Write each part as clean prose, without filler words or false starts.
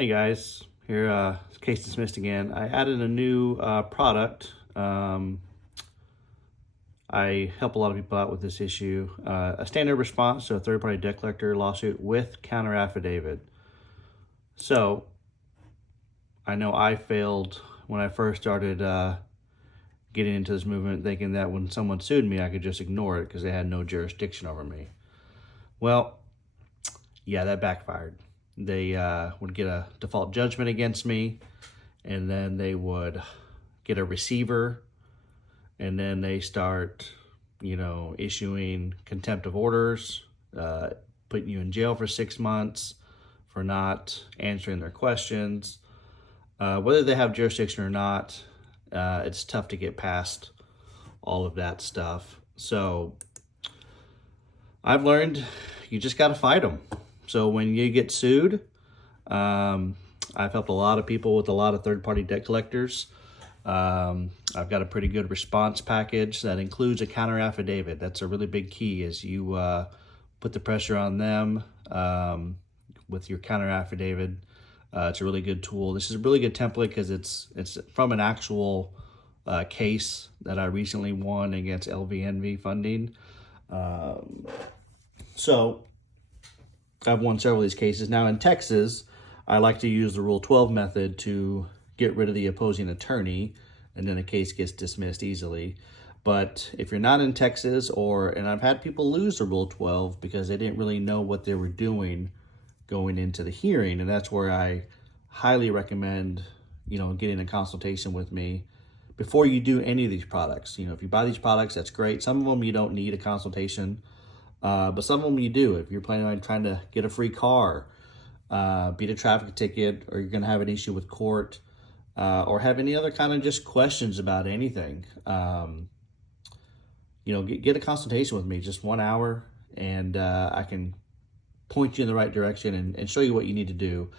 Hey guys, here, case dismissed again. I added a new product. I help a lot of people out with this issue. A standard response to a third-party debt collector lawsuit with Counter Affidavit. So, I know I failed when I first started getting into this movement, thinking that when someone sued me, I could just ignore it because they had no jurisdiction over me. Well, yeah, that backfired. They would get a default judgment against me, and then they would get a receiver, and then they start, issuing contempt of orders, putting you in jail for 6 months for not answering their questions. Whether they have jurisdiction or not, it's tough to get past all of that stuff. So I've learned you just got to fight them. So when you get sued, I've helped a lot of people with a lot of third-party debt collectors. I've got a pretty good response package that includes a counter affidavit. That's a really big key, is you put the pressure on them with your counter affidavit. It's a really good tool. This is a really good template because it's from an actual case that I recently won against LVNV funding. So I've won several of these cases. Now in Texas, I like to use the Rule 12 method to get rid of the opposing attorney, and then the case gets dismissed easily. But if you're not in Texas, and I've had people lose the Rule 12 because they didn't really know what they were doing going into the hearing, and that's where I highly recommend, getting a consultation with me before you do any of these products. If you buy these products, that's great. Some of them you don't need a consultation. But some of them you do. If you're planning on trying to get a free car, beat a traffic ticket, or you're going to have an issue with court, or have any other kind of just questions about anything, get a consultation with me, just 1 hour, and I can point you in the right direction and show you what you need to do.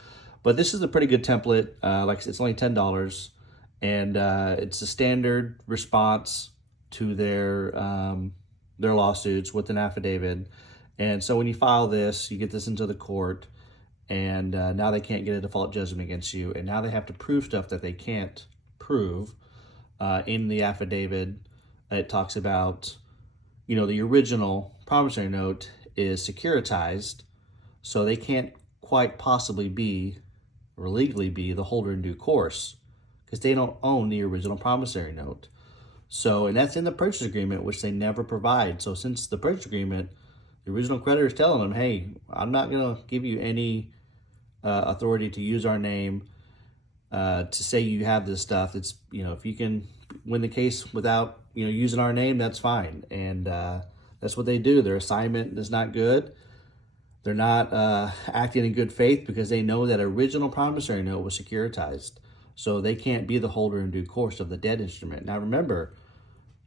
But this is a pretty good template. Like I said, it's only $10, and it's a standard response to their lawsuits with an affidavit. And so when you file this, you get this into the court, and now they can't get a default judgment against you, and now they have to prove stuff that they can't prove. In the affidavit, it talks about, the original promissory note is securitized, so they can't quite possibly be, or legally be, the holder in due course, because they don't own the original promissory note. So, and that's in the purchase agreement, which they never provide. So since the purchase agreement, the original creditor is telling them, hey, I'm not going to give you any authority to use our name to say you have this stuff. It's, if you can win the case without, using our name, that's fine. And that's what they do. Their assignment is not good. They're not acting in good faith because they know that original promissory note was securitized. So they can't be the holder in due course of the debt instrument. Now remember,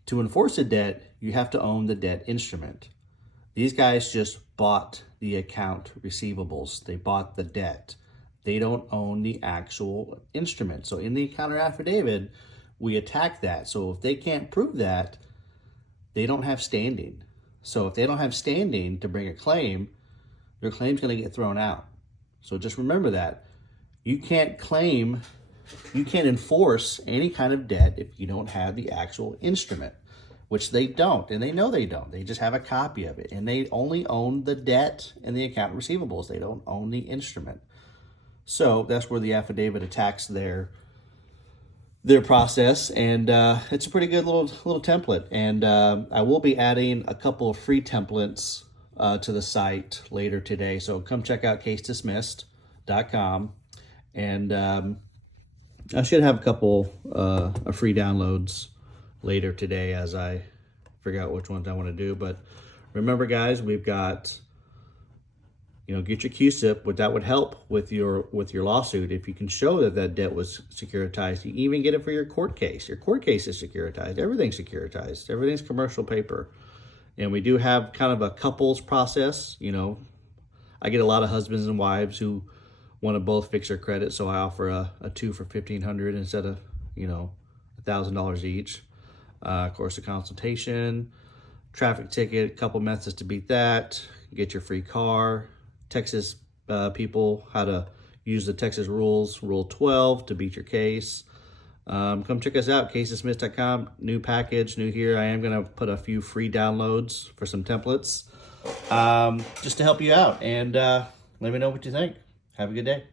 to enforce a debt, you have to own the debt instrument. These guys just bought the account receivables. They bought the debt. They don't own the actual instrument. So in the counter affidavit, we attack that. So if they can't prove that, they don't have standing. So if they don't have standing to bring a claim, their claim's going to get thrown out. So just remember that. You can't enforce any kind of debt if you don't have the actual instrument, which they don't, and they know they don't. They just have a copy of it, and they only own the debt and the account receivables. They don't own the instrument. So that's where the affidavit attacks their process, and it's a pretty good little template. And I will be adding a couple of free templates to the site later today. So come check out casedismissed.com, and I should have a couple of free downloads later today as I figure out which ones I want to do. But remember, guys, we've got, get your CUSIP. That would help with your lawsuit. If you can show that debt was securitized, you even get it for your court case. Your court case is securitized. Everything's securitized. Everything's commercial paper. And we do have kind of a couples process. I get a lot of husbands and wives who want to both fix their credit, so I offer a two for $1,500 instead of $1,000 each. Of course, a consultation, traffic ticket, a couple methods to beat that. Get your free car. Texas people, how to use the Texas rules, Rule 12, to beat your case. Come check us out, casesdismissed.com. New package, new here. I am going to put a few free downloads for some templates just to help you out. And let me know what you think. Have a good day.